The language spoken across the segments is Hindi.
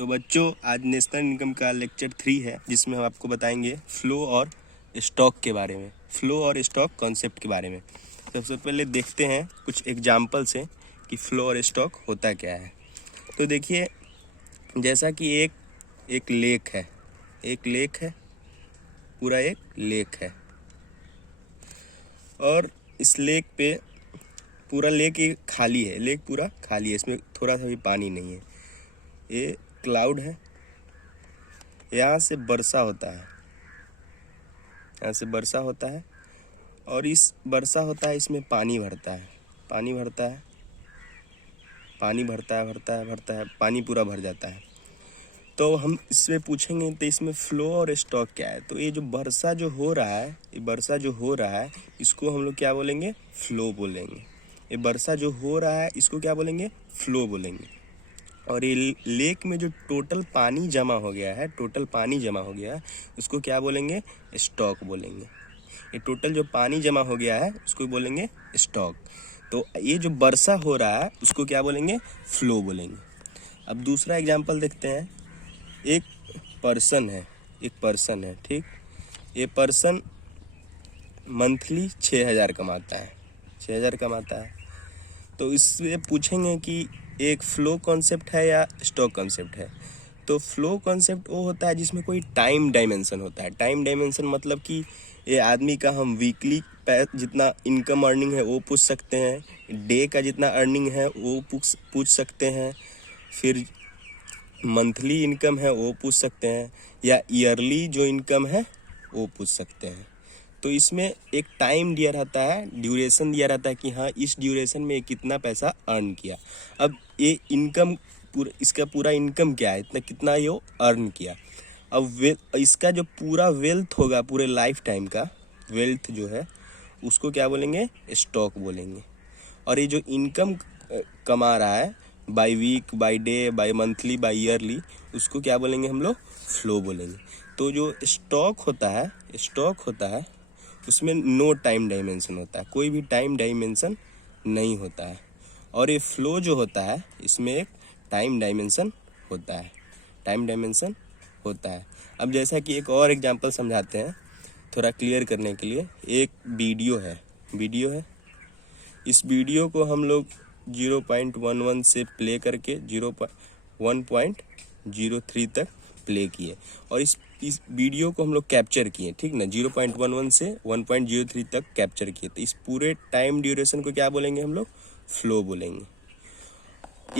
तो बच्चों, आज नेशनल इनकम का लेक्चर 3 है, जिसमें हम आपको बताएंगे फ्लो और स्टॉक के बारे में, फ्लो और स्टॉक कॉन्सेप्ट के बारे में। सबसे पहले देखते हैं कुछ एग्जाम्पल से कि फ्लो और स्टॉक होता क्या है। तो देखिए, जैसा कि एक लेक है, पूरा एक लेक है, और इस लेक पे पूरा लेक ही खाली है, लेक पूरा खाली है, इसमें थोड़ा सा भी पानी नहीं है। ये क्लाउड है, यहाँ से वर्षा होता है, और इस वर्षा होता है, इसमें पानी भरता है, पानी पूरा भर जाता है। तो हम इसमें पूछेंगे तो इसमें फ्लो और स्टॉक क्या है। तो ये जो वर्षा जो हो रहा है, इसको हम लोग क्या बोलेंगे? फ्लो बोलेंगे। ये वर्षा जो हो रहा है, इसको क्या बोलेंगे? फ्लो बोलेंगे। और ये लेक में जो टोटल पानी जमा हो गया है, उसको क्या बोलेंगे? स्टॉक बोलेंगे। ये टोटल जो पानी जमा हो गया है, उसको बोलेंगे स्टॉक। तो ये जो वर्षा हो रहा है, उसको क्या बोलेंगे? फ्लो बोलेंगे। अब दूसरा एग्जांपल देखते हैं। एक पर्सन है, ठीक। ये पर्सन मंथली 6,000 कमाता है। तो इससे पूछेंगे कि एक फ्लो कॉन्सेप्ट है या स्टॉक कॉन्सेप्ट है। तो फ्लो कॉन्सेप्ट वो होता है जिसमें कोई टाइम डायमेंशन होता है। टाइम डायमेंशन मतलब कि ये आदमी का हम वीकली जितना इनकम अर्निंग है वो पूछ सकते हैं, डे का जितना अर्निंग है वो पूछ सकते हैं, फिर मंथली इनकम है वो पूछ सकते हैं, या ईयरली जो इनकम है वो पूछ सकते हैं। तो इसमें एक टाइम दिया रहता है, ड्यूरेशन दिया रहता है कि हाँ, इस ड्यूरेशन में कितना पैसा अर्न किया। अब ये इनकम इसका पूरा इनकम क्या है, इतना कितना ये अर्न किया। अब इसका जो पूरा वेल्थ होगा, पूरे लाइफ टाइम का वेल्थ जो है, उसको क्या बोलेंगे? स्टॉक बोलेंगे। और ये जो इनकम कमा रहा है by week, by day, by monthly, by yearly, उसको क्या बोलेंगे हम लोग? फ्लो बोलेंगे। तो जो स्टॉक होता है उसमें नो टाइम डायमेंशन होता है, कोई भी टाइम डायमेंशन नहीं होता है। और ये फ्लो जो होता है, इसमें एक टाइम डायमेंशन होता है। अब जैसा कि एक और एग्जांपल समझाते हैं थोड़ा क्लियर करने के लिए। एक वीडियो है। इस वीडियो को हम लोग 0.11 से प्ले करके 1.03 तक प्ले किए, और इस वीडियो को हम लोग कैप्चर किए, ठीक ना। 0.11 से 1.03 तक कैप्चर किए। तो इस पूरे टाइम ड्यूरेशन को क्या बोलेंगे हम लोग? फ्लो बोलेंगे।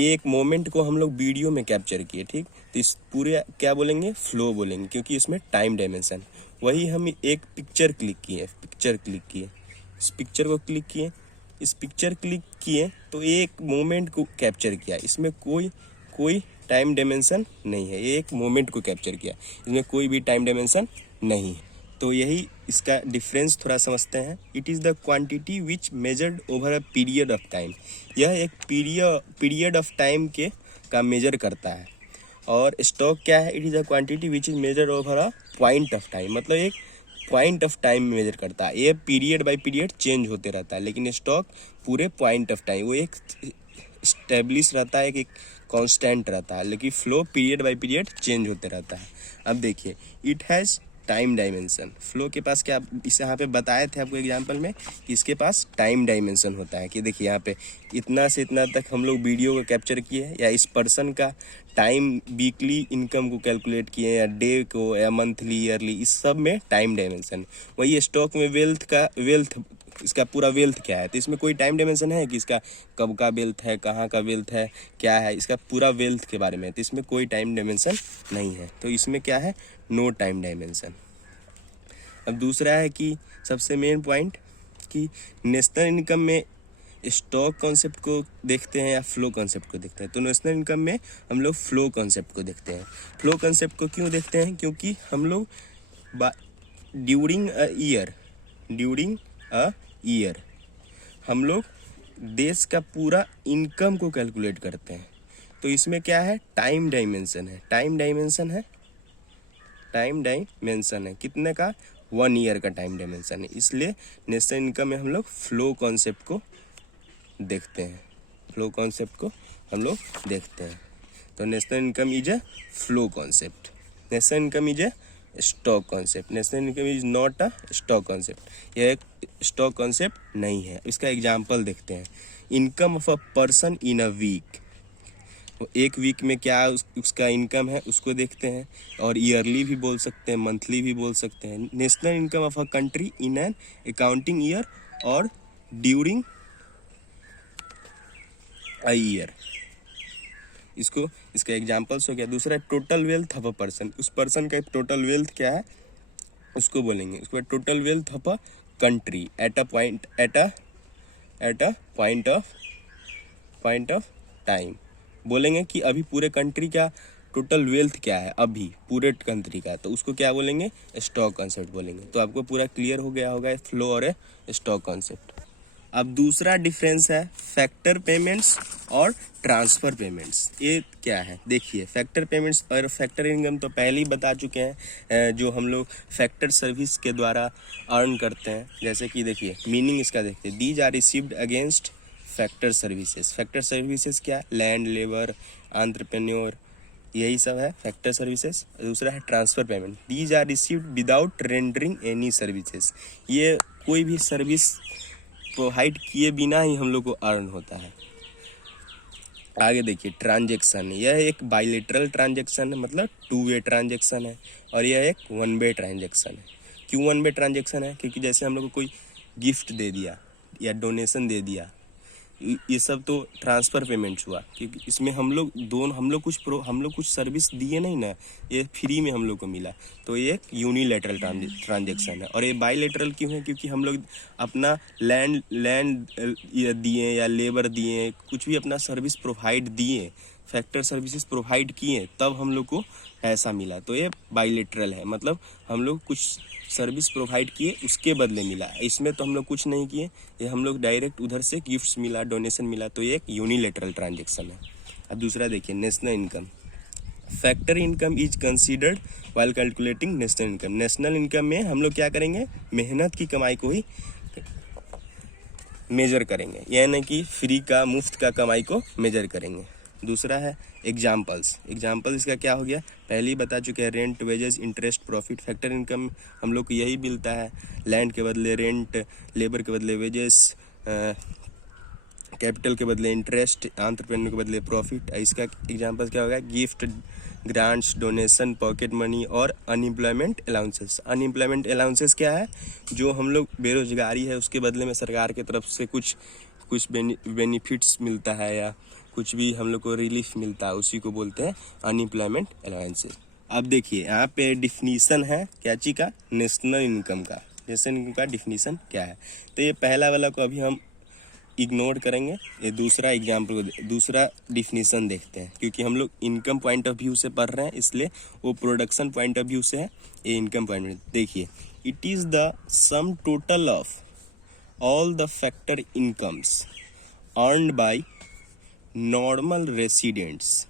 एक मोमेंट को हम लोग वीडियो में कैप्चर किए, ठीक। तो इस पूरे क्या बोलेंगे? फ्लो बोलेंगे, क्योंकि इसमें टाइम डायमेंशन। वही हम एक पिक्चर क्लिक किए, इस पिक्चर क्लिक किए तो एक मोमेंट को कैप्चर किया। इसमें कोई टाइम डायमेंशन नहीं है। ये एक मोमेंट को कैप्चर किया, इसमें कोई भी टाइम डायमेंशन नहीं है। तो यही इसका डिफरेंस थोड़ा समझते हैं। It is the quantity which measured over a period of time. यह एक पीरियड ऑफ टाइम का मेजर करता है। और स्टॉक क्या है? It is the quantity which is measured over a point of time, मतलब एक पॉइंट ऑफ टाइम में मेजर करता है। ये पीरियड बाय पीरियड चेंज होते रहता है, लेकिन स्टॉक पूरे पॉइंट ऑफ टाइम, वो एक स्टेब्लिश रहता है, एक कांस्टेंट रहता है। लेकिन flow period by period change होते रहता है। अब देखिए, it has time dimension. Flow के पास क्या, इस यहाँ पे बताए थे आपको एग्जांपल में कि इसके पास टाइम डायमेंशन होता है। कि देखिए, यहाँ पे इतना से इतना तक हम लोग वीडियो को कैप्चर किए, या इस पर्सन का टाइम वीकली इनकम को कैलकुलेट किए, या डे को, या मंथली, ईयरली, इस सब में टाइम डायमेंशन। वही स्टॉक में वेल्थ इसका पूरा वेल्थ क्या है। तो इसमें कोई टाइम डायमेंशन है कि इसका कब का वेल्थ है, कहाँ का वेल्थ है, क्या है, इसका पूरा वेल्थ के बारे में। तो इसमें कोई टाइम डायमेंशन नहीं है। तो इसमें क्या है? No time dimension. अब दूसरा है कि सबसे मेन पॉइंट कि नेशनल इनकम में स्टॉक कॉन्सेप्ट को देखते हैं या फ्लो कॉन्सेप्ट को देखते हैं। तो नेशनल इनकम में हम लोग फ्लो कॉन्सेप्ट को देखते हैं। फ्लो कॉन्सेप्ट को क्यों देखते हैं? क्योंकि हम लोग ड्यूरिंग अ ईयर हम लोग देश का पूरा इनकम को कैलकुलेट करते हैं। तो इसमें क्या है? टाइम डायमेंशन है। कितने का? 1 ईयर का टाइम डायमेंशन है। इसलिए नेशनल इनकम में हम लोग फ्लो कॉन्सेप्ट को देखते हैं। तो national income is a flow concept, national income is a stock concept, national income is not a stock concept, यह एक स्टॉक कॉन्सेप्ट नहीं है। इसका एग्जांपल देखते हैं, income of a person in a week, एक वीक में क्या उसका इनकम है उसको देखते हैं, और ईयरली भी बोल सकते हैं, मंथली भी बोल सकते हैं। National income of a country in an accounting year और ड्यूरिंग अ ईयर, इसको इसका एग्जांपल्स हो गया। दूसरा total wealth of a person, उस पर्सन का टोटल वेल्थ क्या है उसको बोलेंगे। उसके बाद total wealth of a country at a point of time, बोलेंगे कि अभी पूरे कंट्री का टोटल वेल्थ क्या है अभी पूरे कंट्री का, तो उसको क्या बोलेंगे, स्टॉक कॉन्सेप्ट बोलेंगे। तो आपको पूरा क्लियर हो गया होगा फ्लो और स्टॉक कॉन्सेप्ट। अब दूसरा डिफरेंस है फैक्टर पेमेंट्स और ट्रांसफ़र पेमेंट्स। ये क्या है देखिए, फैक्टर पेमेंट्स और फैक्टर इनकम तो पहले ही बता चुके हैं, जो हम लोग फैक्टर सर्विस के द्वारा अर्न करते हैं। जैसे कि देखिए मीनिंग इसका देखते हैं, these are received against factor services. Factor services क्या, लैंड, लेबर, एंटरप्रेन्योर, यही सब है फैक्टर सर्विसेज। दूसरा है transfer payment, these are received without rendering any services, ये कोई भी सर्विस प्रोवाइड किए बिना ही हम लोग को अर्न होता है। आगे देखिए ट्रांजैक्शन, यह एक बाइलेटरल ट्रांजैक्शन है, मतलब 2 वे ट्रांजैक्शन है, और यह एक 1 वे ट्रांजैक्शन है। क्यों 1 वे ट्रांजैक्शन है, क्योंकि जैसे हम लोग को कोई गिफ्ट दे दिया या डोनेशन दे दिया, ये सब तो ट्रांसफ़र पेमेंट्स हुआ, क्योंकि इसमें हम लोग कुछ सर्विस दिए नहीं ना, ये फ्री में हम लोग को मिला, तो ये एक यूनिलैटरल ट्रांजैक्शन है। और ये बाइलेटरल क्यों है, क्योंकि हम लोग अपना लैंड दिए या लेबर दिए, कुछ भी अपना सर्विस प्रोवाइड दिए, फैक्टर सर्विसेज प्रोवाइड किए, तब हम लोग को पैसा मिला, तो ये बाइलेटरल है। मतलब हम लोग कुछ सर्विस प्रोवाइड किए उसके बदले मिला, इसमें तो हम लोग कुछ नहीं किए, ये हम लोग डायरेक्ट उधर से गिफ्ट्स मिला, डोनेशन मिला, तो ये एक यूनिलैटरल ट्रांजैक्शन है। अब दूसरा देखिए national income, factor income is considered while calculating national income. National income में हम लोग क्या करेंगे, मेहनत की कमाई को ही मेजर करेंगे, यानी कि फ्री का मुफ्त का कमाई को मेजर करेंगे। दूसरा है एग्जाम्पल्स, इसका क्या हो गया, पहले ही बता चुके हैं, rent, wages, interest, profit. Factor income हम लोग को यही मिलता है, लैंड के बदले रेंट, लेबर के बदले वेजेस, कैपिटल के बदले इंटरेस्ट, एंटरप्रेन्योर के बदले प्रॉफिट। इसका एग्जाम्पल क्या होगा, gift, grants, donation, pocket money और अनएम्प्लॉयमेंट अलाउंसेस। अनएम्प्लॉयमेंट अलाउंसेस क्या है, जो हम लोग बेरोजगारी है उसके बदले में सरकार की तरफ से कुछ बेनिफिट्स मिलता है या कुछ भी हम लोग को रिलीफ मिलता है, उसी को बोलते हैं अनएम्प्लॉयमेंट अलाउंसेस। अब देखिए यहाँ पे डिफिनीसन है क्या चीज़ का, नेशनल इनकम का। नेशनल इनकम का डिफिनीसन क्या है, तो ये पहला वाला को अभी हम इग्नोर करेंगे, ये दूसरा एग्जाम्पल को दूसरा डिफिनीसन देखते हैं, क्योंकि हम लोग इनकम पॉइंट ऑफ व्यू से पढ़ रहे हैं, इसलिए वो प्रोडक्शन पॉइंट ऑफ व्यू से है, ये इनकम पॉइंट। देखिए, it is the sum total of all the factor incomes earned by normal residents.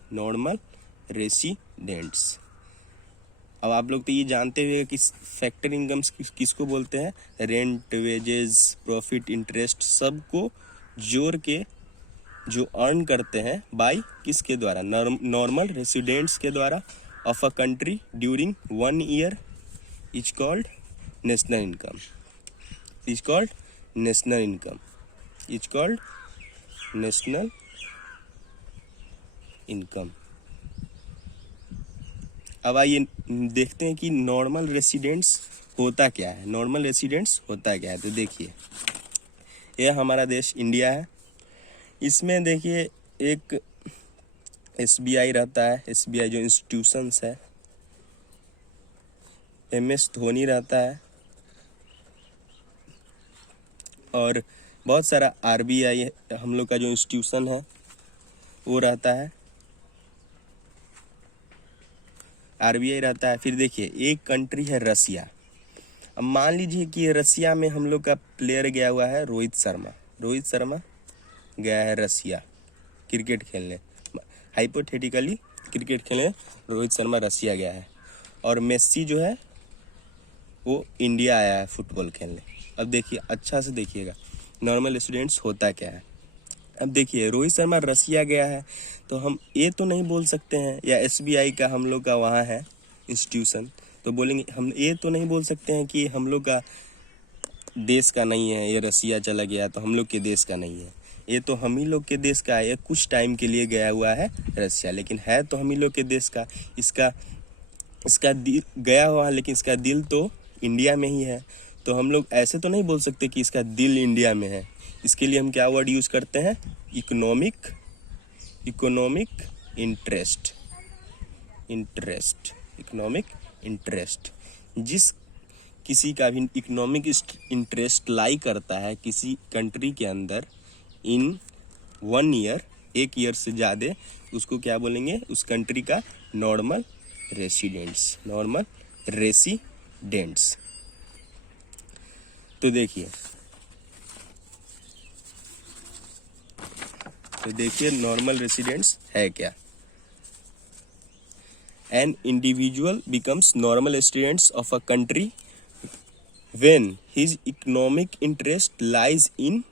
अब आप लोग तो ये जानते हुए कि फैक्टर इनकम्स किसको बोलते हैं, रेंट, वेजेस, प्रॉफिट, इंटरेस्ट, सबको जोड़ के जो अर्न करते हैं बाय किसके द्वारा, नॉर्मल रेसिडेंट्स के द्वारा of a country during 1 year is called national income, national income. अब आइए देखते हैं कि नॉर्मल रेसिडेंट्स होता क्या है, तो देखिए यह हमारा देश इंडिया है, इसमें देखिए एक SBI रहता है, SBI जो इंस्टीट्यूशंस है, MS धोनी रहता है, और बहुत सारा RBI हम लोग का जो इंस्टीट्यूशन है वो रहता है, RBI रहता है। फिर देखिए एक कंट्री है रसिया। अब मान लीजिए कि रसिया में हम लोग का प्लेयर गया हुआ है रोहित शर्मा गया है रसिया क्रिकेट खेलने, हाइपोथेटिकली क्रिकेट खेलने रोहित शर्मा रसिया गया है, और मेस्सी जो है वो इंडिया आया है फुटबॉल खेलने। अब देखिए अच्छा से देखिएगा नॉर्मल रेसिडेंट्स होता क्या है। अब देखिए रोहित शर्मा रसिया गया है तो हम ये तो नहीं बोल सकते हैं, या एसबीआई का हम लोग का वहाँ है इंस्टीट्यूशन, तो बोलेंगे हम ये तो नहीं बोल सकते हैं कि हम लोग का देश का नहीं है, ये रसिया चला गया तो हम लोग के देश का नहीं है। ये तो हम ही लोग के देश का है, ये कुछ टाइम के लिए गया हुआ है रसिया, लेकिन है तो हम ही लोग के देश का। इसका इसका दिल गया हुआ है लेकिन इसका दिल तो इंडिया में ही है। तो हम लोग ऐसे तो नहीं बोल सकते कि इसका दिल इंडिया में है। इसके लिए हम क्या वर्ड यूज़ करते हैं? Economic interest. इकोनॉमिक इंटरेस्ट जिस किसी का भी इकोनॉमिक इंटरेस्ट लाई करता है किसी कंट्री के अंदर इन 1 ईयर, 1 ईयर से ज़्यादा, उसको क्या बोलेंगे? उस कंट्री का नॉर्मल रेसिडेंट्स। तो देखिए नॉर्मल रेसिडेंट्स है क्या? An individual becomes normal residents of a country when his economic interest lies in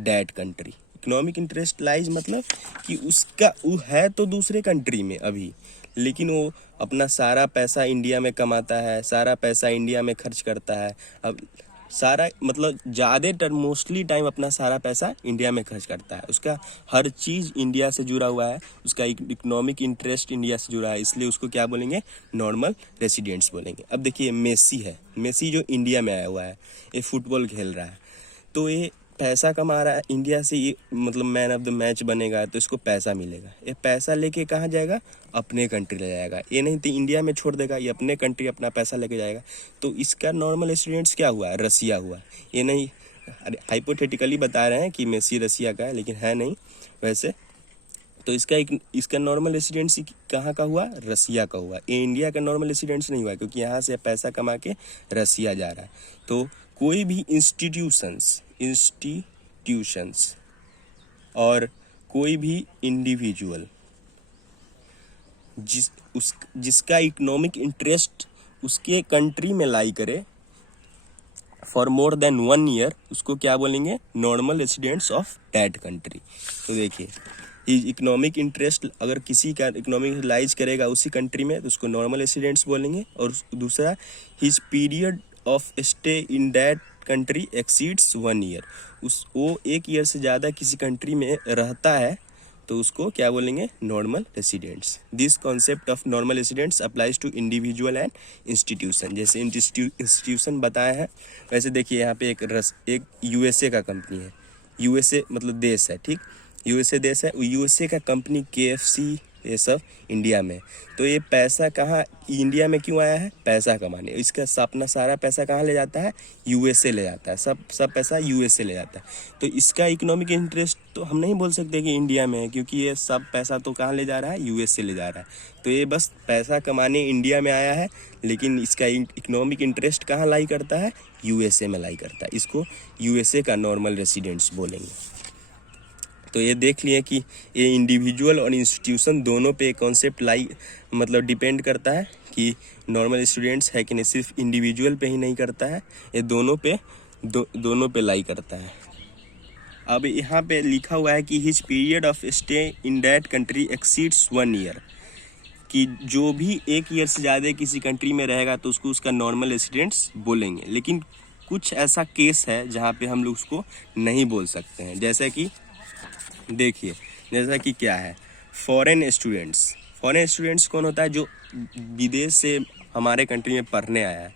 that country. Economic interest lies मतलब कि उसका वो है तो दूसरे कंट्री में अभी, लेकिन वो अपना सारा पैसा इंडिया में कमाता है, सारा पैसा इंडिया में खर्च करता है। अब सारा मतलब ज़्यादातर मोस्टली टाइम अपना सारा पैसा इंडिया में खर्च करता है, उसका हर चीज़ इंडिया से जुड़ा हुआ है, उसका इकोनॉमिक इंटरेस्ट इंडिया से जुड़ा है, इसलिए उसको क्या बोलेंगे? नॉर्मल रेसिडेंट्स बोलेंगे। अब देखिए मेसी है, मेसी जो इंडिया में आया हुआ है, ये फुटबॉल खेल रहा है, तो ये पैसा कमा रहा है इंडिया से, ये मतलब मैन ऑफ द मैच बनेगा तो इसको पैसा मिलेगा। ये पैसा लेके कहाँ जाएगा? अपने कंट्री ले जाएगा। ये नहीं तो इंडिया में छोड़ देगा, ये अपने कंट्री अपना पैसा लेके जाएगा। तो इसका नॉर्मल रेसिडेंट्स क्या हुआ? रसिया हुआ। ये नहीं, हाइपोथेटिकली बता रहे हैं कि मेसी रसिया का है, लेकिन है नहीं वैसे। तो इसका नॉर्मल रेसिडेंसी कहाँ का हुआ? रसिया का हुआ। ये इंडिया का नॉर्मल रेसिडेंस नहीं हुआ, क्योंकि यहाँ से पैसा कमा के रसिया जा रहा है। तो कोई भी इंस्टीट्यूशंस और कोई भी इंडिविजुअल जिसका इकोनॉमिक इंटरेस्ट उसके कंट्री में लाई करे फॉर मोर देन 1 ईयर, उसको क्या बोलेंगे? Normal residents of that country. तो देखिए इकोनॉमिक इंटरेस्ट अगर किसी का इकोनॉमिक लाइज करेगा उसी कंट्री में तो उसको नॉर्मल रेसिडेंट्स बोलेंगे। और दूसरा, his period of stay in that country exceeds 1 year, वो 1 ईयर से ज़्यादा किसी कंट्री में रहता है तो उसको क्या बोलेंगे? Normal residents. This concept of normal residents applies to individual and institution. जैसे इंस्टीट्यूशन बताया है, वैसे देखिए यहाँ पे एक यूएसए का कंपनी है, यूएसए मतलब देश है, ठीक, यूएसए देश है, यूएसए का कंपनी KFC ये सब इंडिया में। तो ये पैसा कहाँ इंडिया में क्यों आया है? पैसा कमाने। इसका अपना सारा पैसा कहाँ ले जाता है? यूएसए ले जाता है, सब पैसा यूएसए ले जाता है। तो इसका इकोनॉमिक इंटरेस्ट तो हम नहीं बोल सकते कि इंडिया में है, क्योंकि ये सब पैसा तो कहाँ ले जा रहा है? यूएसए ले जा रहा है। तो ये बस पैसा कमाने इंडिया में आया है, लेकिन इसका इकोनॉमिक इंटरेस्ट कहाँ लाई करता है? यूएसए में लाई करता है। इसको यूएसए का नॉर्मल रेसिडेंट्स बोलेंगे। तो ये देख लिए कि ये इंडिविजुअल और इंस्टीट्यूशन दोनों पे कॉन्सेप्ट मतलब डिपेंड करता है कि नॉर्मल स्टूडेंट्स है कि नहीं। सिर्फ इंडिविजुअल पे ही नहीं करता है, ये दोनों पे लाई करता है। अब यहाँ पे लिखा हुआ है कि his period of stay in that country exceeds 1 year, कि जो भी 1 ईयर से ज़्यादा किसी कंट्री में रहेगा तो उसको उसका नॉर्मल रेसिडेंट्स बोलेंगे। लेकिन कुछ ऐसा केस है जहाँ पे हम लोग उसको नहीं बोल सकते हैं। जैसा कि देखिए, जैसा कि क्या है, फॉरेन स्टूडेंट्स कौन होता है? जो विदेश से हमारे कंट्री में पढ़ने आया है,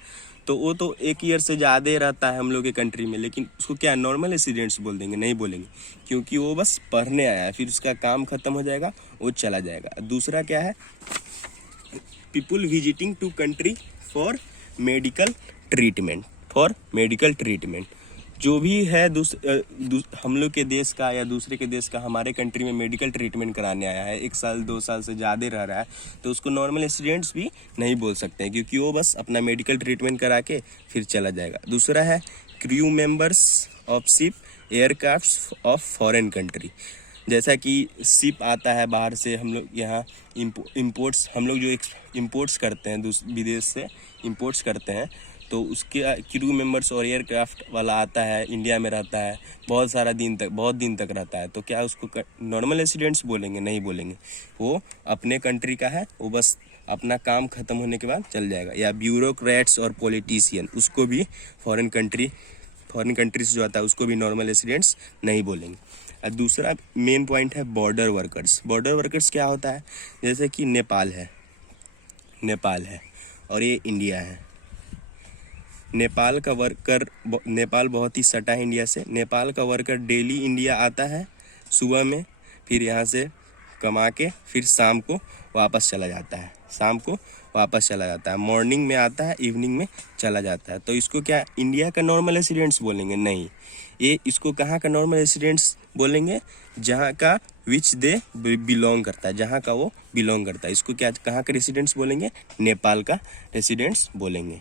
तो वो तो 1 ईयर से ज़्यादा रहता है हम लोग के कंट्री में, लेकिन उसको क्या नॉर्मल रेसिडेंट्स बोल देंगे? नहीं बोलेंगे, क्योंकि वो बस पढ़ने आया है, फिर उसका काम खत्म हो जाएगा, वो चला जाएगा। दूसरा क्या है? People visiting to country for medical treatment. जो भी है हम लोग के देश का या दूसरे के देश का हमारे कंट्री में मेडिकल ट्रीटमेंट कराने आया है, 1 साल 2 साल से ज़्यादा रह रहा है, तो उसको नॉर्मल रेसिडेंट्स भी नहीं बोल सकते हैं, क्योंकि वो बस अपना मेडिकल ट्रीटमेंट करा के फिर चला जाएगा। दूसरा है crew members of ship aircraft of foreign country. जैसा कि शिप आता है बाहर से, हम लोग यहाँ इम्पोर्ट्स, हम लोग जो इम्पोर्ट्स करते हैं विदेश से इम्पोर्ट्स करते हैं, तो उसके क्रू मेंबर्स और एयरक्राफ्ट वाला आता है, इंडिया में रहता है, बहुत दिन तक रहता है, तो क्या उसको नॉर्मल रेसिडेंट्स बोलेंगे? नहीं बोलेंगे। वो अपने कंट्री का है, वो बस अपना काम खत्म होने के बाद चल जाएगा। या ब्यूरोक्रेट्स और पॉलिटिशियन, उसको भी फॉरेन कंट्री से जो आता है उसको भी नॉर्मल रेसिडेंट्स नहीं बोलेंगे। और दूसरा मेन पॉइंट है बॉर्डर वर्कर्स। बॉर्डर वर्कर्स क्या होता है? जैसे कि नेपाल है और ये इंडिया है। नेपाल बहुत ही सटा है इंडिया से। नेपाल का वर्कर डेली इंडिया आता है सुबह में, फिर यहाँ से कमा के फिर शाम को वापस चला जाता है। मॉर्निंग में आता है, इवनिंग में चला जाता है। तो इसको क्या इंडिया का नॉर्मल रेसिडेंट्स बोलेंगे? नहीं। ये इसको कहाँ का नॉर्मल रेसिडेंट्स बोलेंगे? जहाँ का विच दे बिलोंग करता है, जहाँ का वो बिलोंग करता है। इसको क्या कहाँ का रेसिडेंट्स बोलेंगे? नेपाल का रेसिडेंट्स बोलेंगे।